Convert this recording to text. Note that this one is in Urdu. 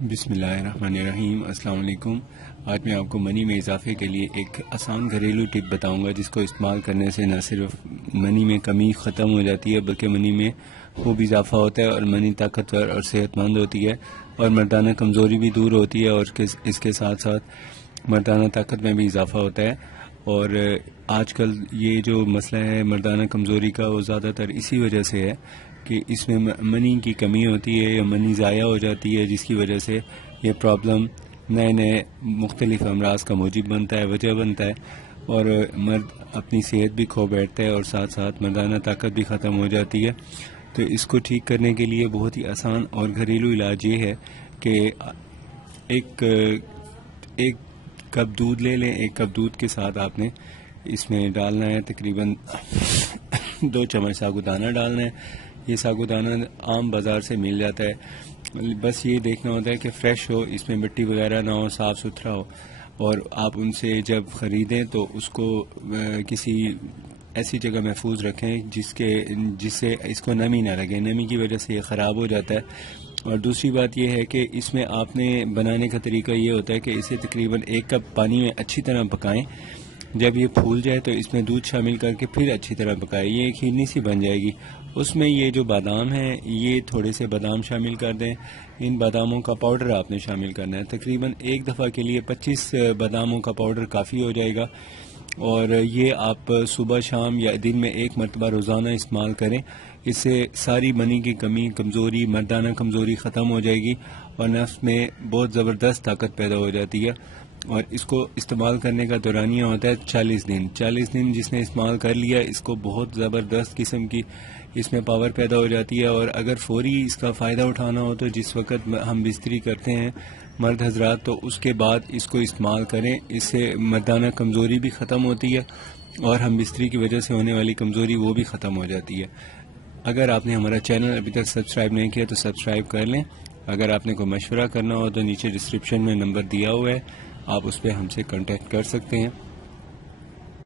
بسم اللہ الرحمن الرحیم۔ السلام علیکم۔ آج میں آپ کو منی میں اضافے کے لیے ایک آسان گھریلو ٹپ بتاؤں گا، جس کو استعمال کرنے سے نہ صرف منی میں کمی ختم ہو جاتی ہے بلکہ منی میں خوب اضافہ ہوتا ہے اور منی طاقتور اور صحت مند ہوتی ہے، اور مردانہ کمزوری بھی دور ہوتی ہے، اور اس کے ساتھ ساتھ مردانہ طاقت میں بھی اضافہ ہوتا ہے۔ اور آج کل یہ جو مسئلہ ہے مردانہ کمزوری کا، وہ زیادہ تر اسی وجہ سے ہے کہ اس میں منی کی کمی ہوتی ہے یا منی ضائع ہو جاتی ہے، جس کی وجہ سے یہ پرابلم نئے مختلف امراض کا موجب بنتا ہے، وجہ بنتا ہے، اور مرد اپنی صحت بھی کھو بیٹھتا ہے اور ساتھ ساتھ مردانہ طاقت بھی ختم ہو جاتی ہے۔ تو اس کو ٹھیک کرنے کے لیے بہت ہی آسان اور گھریلو علاج یہ ہے کہ ایک کپ دودھ لے لیں۔ ایک کپ دودھ کے ساتھ آپ نے اس میں ڈالنا ہے تقریباً 2 چمچ ساگودانہ ڈالنا ہے۔ یہ ساگودانہ عام بازار سے مل جاتا ہے، بس یہ دیکھنا ہوتا ہے کہ فریش ہو، اس میں مٹی وغیرہ نہ ہو، صاف ستھرا ہو، اور آپ ان سے جب خریدیں تو اس کو کسی ایسی جگہ محفوظ رکھیں جس سے اس کو نمی نہ لگے۔ نمی کی وجہ سے یہ خراب ہو جاتا ہے۔ اور دوسری بات یہ ہے کہ اس میں آپ نے بنانے کا طریقہ یہ ہوتا ہے کہ اسے تقریباً 1 کپ پانی میں اچھی طرح پکائیں۔ جب یہ پھول جائے تو اس میں دودھ شامل کر کے پھر اچھی طرح پکائیں، یہ ایک ہیرنی سی بن جائے گی۔ اس میں یہ جو بادام ہیں، یہ تھوڑے سے بادام شامل کر دیں۔ ان باداموں کا پاؤڈر آپ نے شامل کرنا ہے، تقریباً ایک دفعہ کے لیے 25 باداموں کا پاؤڈر کافی ہو جائے گا، اور یہ آپ صبح شام یا دن میں 1 مرتبہ روزانہ استعمال کریں۔ اس سے ساری منی کی کمی، کمزوری، مردانہ کمزوری ختم ہو جائے گی، اور نفس میں بہت زبردست طاقت پیدا ہو جاتی ہے۔ اور اس کو استعمال کرنے کا دورانیہ ہوتا ہے 40 دن۔ 40 دن جس نے استعمال کر لیا، اس کو بہت زبردست قسم کی اس میں پاور پیدا ہو جاتی ہے۔ اور اگر فوری اس کا فائدہ اٹھانا ہو تو جس وقت ہم بستری کرتے ہیں مرد حضرات، تو اس کے بعد اس کو استعمال کریں۔ اس سے مردانہ کمزوری بھی ختم ہوتی ہے، اور ہم بستری کی وجہ سے ہونے والی کمزوری وہ بھی ختم ہو جاتی ہے۔ اگر آپ نے ہمارا چینل ابھی تک سبسکرائب نہیں کیا تو سبسکرائب کر لیں۔ اگر آپ نے کوئی مشورہ کرنا ہو تو نیچے ڈسکرپشن میں نمبر دیا ہوا ہے، آپ اس پہ ہم سے کانٹیکٹ کر سکتے ہیں۔